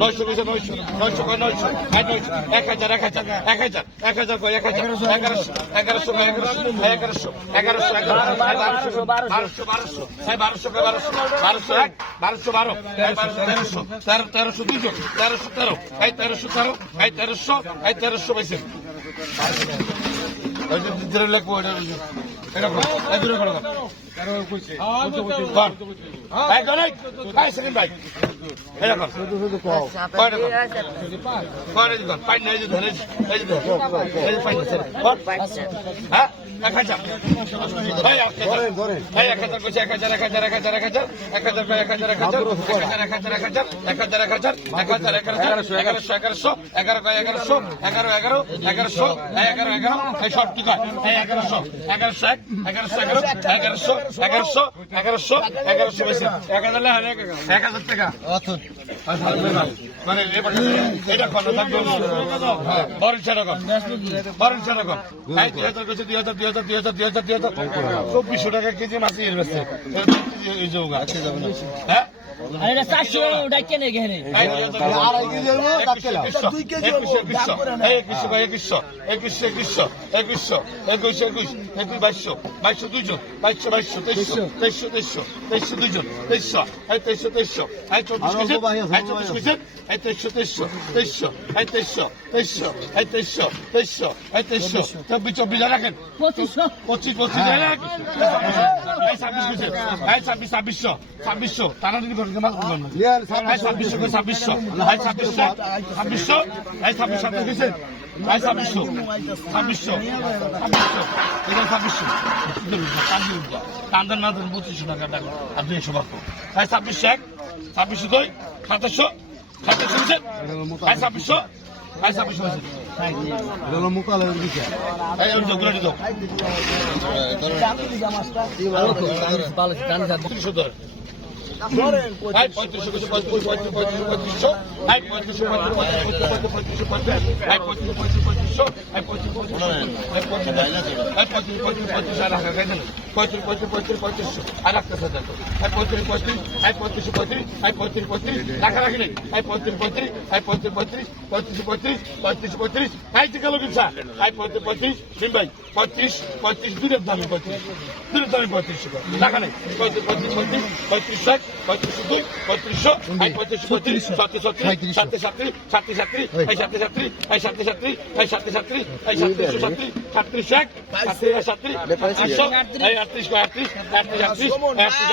নয়শো কইছে নয়শো নয়শো কয় নয়শো আই নয়শো এক হাজার এক হাজার এক হাজার এক হাজার কয় এক হাজার এগারোশো এগারোশো কয় এগারোশো এগারোশো এগারোশো এগারো বারোশো বারোশো এই বারোশো কয় বারোশো বারোশো এক বারোশো বারো বারোশো তেরোশো তেরো তেরোশো দুশো তেরোশো তেরো এই তেরোশো তেরো এই তেরোশো এই তেরোশো ধরে লেখবো এটা এটা হ্যাঁ এক হাজার এক হাজার এই এক হাজার এক হাজার এক হাজার এক হাজার এক হাজার এক হাজার এক হাজার এক হাজার এক হাজার এক হাজার এক হাজার এক হাজার এক হাজার এগারোশো এগারোশো এগারোশো এগারো এগারোশো এগারো এগারো এগারোশো এগারো এগারো এই কি কয় এগারোশো এগারোশো এক এগারোশো এগারো এগারোশো এগারোশো এগারোশো এগারোশো বেশি। এক হাজার এক হাজার টাকা। মানে এটা কত থাকবে? বরং সেটা কর বরং কর এই দুই হাজার কইছে দুই হাজার দুই হাজার দুই হাজার দুই হাজার, দুই কেজি হ্যাঁ? আরে এটা চারশো ওটা কেনে গেনে আড়াই কেজি দুই কেজি একুশশো একুশশো একুশশো একুশশো একুশশো একুশ একুশ একুশ বাইশশো বাইশশো দুইজন বাইশশো বাইশশো তেইশশো তেইশশো। তেইশশো তেইশশো দুইজন তেইশশো এই তেইশশো তেইশশো এই চব্বিশ এই চব্বিশ কেজি এই তেইশশো তেইশশো তেইশশো এই তেইশশো তেইশশো এই তেইশশো তেইশশো এই তেইশশো চব্বিশ চব্বিশ রাখেন। পঁচিশশো। পঁচিশ পঁচিশ ছাব্বিশ কেজি এই ছাব্বিশ ছাব্বিশশো ছাব্বিশশো টানাটানি করেন ছাব্বিশশো হাই ছাব্বিশশো ছাব্বিশশো হাই ছাব্বিশশো ছাব্বিশশো ছাব্বিশশো ছাব্বিশশো এটা ছাব্বিশশো কান্দার মাধ্যমে পঁচিশশো টাকা টাকা আপনি একশো ভাগ হাই ছাব্বিশশো এক ছাব্বিশশো দুই সাতাশশো সাতাশশো দিচ্ছেন হাই ছাব্বিশশো হাই ছাব্বিশ দিচ্ছেন পঁয়ত্রিশ পঁয়ত্রিশ দূরের দামে পঁয়ত্রিশ দূরের দামে পঁয়ত্রিশ টাকা টাকা নেই পঁয়ত্রিশ পঁয়ত্রিশ পঁয়ত্রিশ ষাট এক পঁয়ত্রিশ দুই পঁয়ত্রিশশো এই পঁয়ত্রিশ পঁয়ত্রিশ সাতটি সাতটি সাতটি সাতটি সাতটি সাতটি এই সাতটি সাতটি এই সাতটি সাতটি এই সাতটি সাতটি এই সাতত্রিশশো সাতটি সাতত্রিশ এক সাতত্রিশ সাতত্রিশ আটত্রিশশো এই আটত্রিশ আটত্রিশ আটত্রিশ আটত্রিশ আটত্রিশ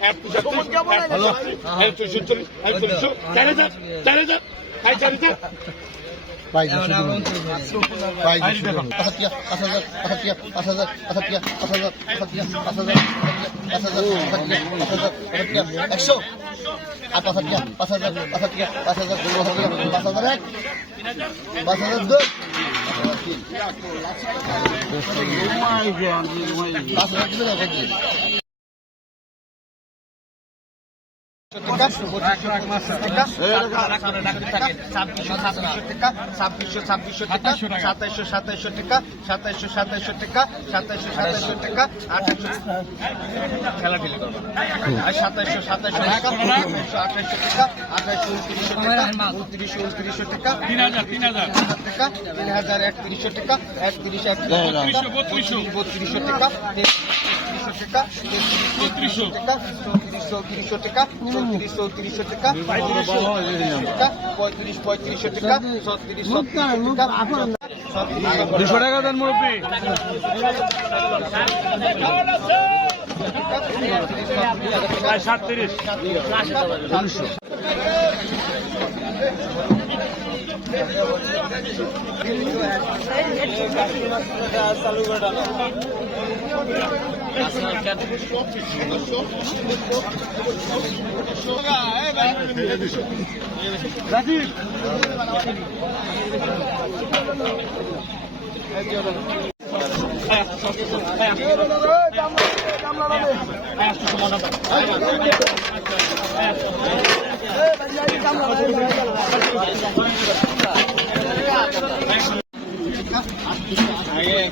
আটত্রিশ আটত্রিশ আটত্রিশ এই চল্লিশ চল্লিশ এই চার হাজার চার হাজার এই চার হাজার একশো আর পাঁচ হাজার পাঁচ হাজার পাঁচ হাজার পাঁচ হাজার পাঁচ হাজার এক পাঁচ হাজার দুই পাঁচ হাজার ছাব্বিশশো ছাব্বিশশো টাকা সাতাইশশো সাতাইশশো টাকা সাতাইশশো সাতাইশশো টাকা সাতাইশশো সাতাইশশো টাকা খেলা খেলি করব সাতাইশশো সাতাইশশো টাকা টাকা আঠাইশশো উনত্রিশশো টাকা উনত্রিশশো উনত্রিশশো টাকা তিন হাজার তিন হাজার টাকা একত্রিশশো টাকা একত্রিশ একত্রিশ বত্রিশশো বত্রিশশো টাকা তেত্রিশশো টাকা তেত্রিশশো টাকা চৌত্রিশশো টাকা চৌত্রিশ চৌত্রিশশো টাকা টাকা পঁয়ত্রিশ পঁয়ত্রিশশো টাকা ছত্রিশ ছত্রিশশো টাকা দুশো টাকা দেন মুরব্বী সাতত্রিশ চালু করে Thank you.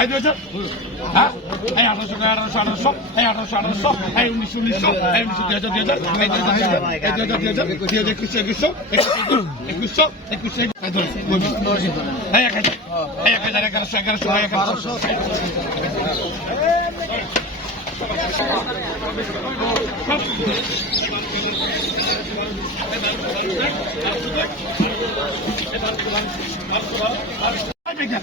এই হাজার হ্যাঁ? এই আঠারোশো আঠারোশো আঠারোশো, এই আঠারোশো আঠারোশো, এই উনিশশো উনিশশো, এই উনিশশো, দুই হাজার দুই হাজার, এই দুই হাজার এই দুই হাজার দুই হাজার দুই হাজার, একুশশো একুশশো একুশশো একুশশো এই এক হাজার, এই এক হাজার, এগারোশো এগারোশো এগারোশো এই বেকার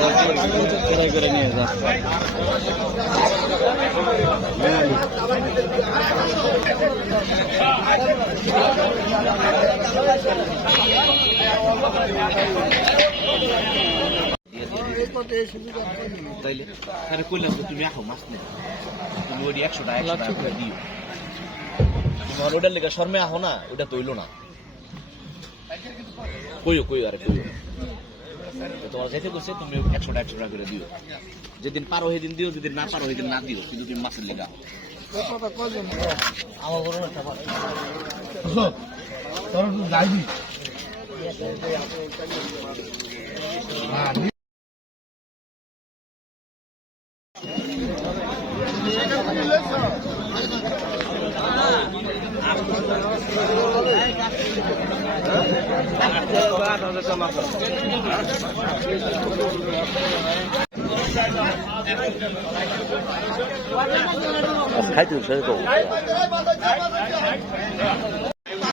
নারুকার নারশো নারুকার নারশো তাইলে আরে কইলাম তো তুমি আহো মাছ নেই তুমি ওই একশো টাকা একশো টাকা দিও তোমার ওটার লেগে শর্মে আহো না ওটা তৈল না কইও কইও আরে কইও তোমার যেতে করছে তুমি একশো টাকা একশো টাকা করে দিও। যেদিন পারো সেদিন দিও যেদিন না পারো সেদিন না দিও কিন্তু তুমি মাছের লেগে। আমার বড় একটা তোর যাইবি। 这不按照？还。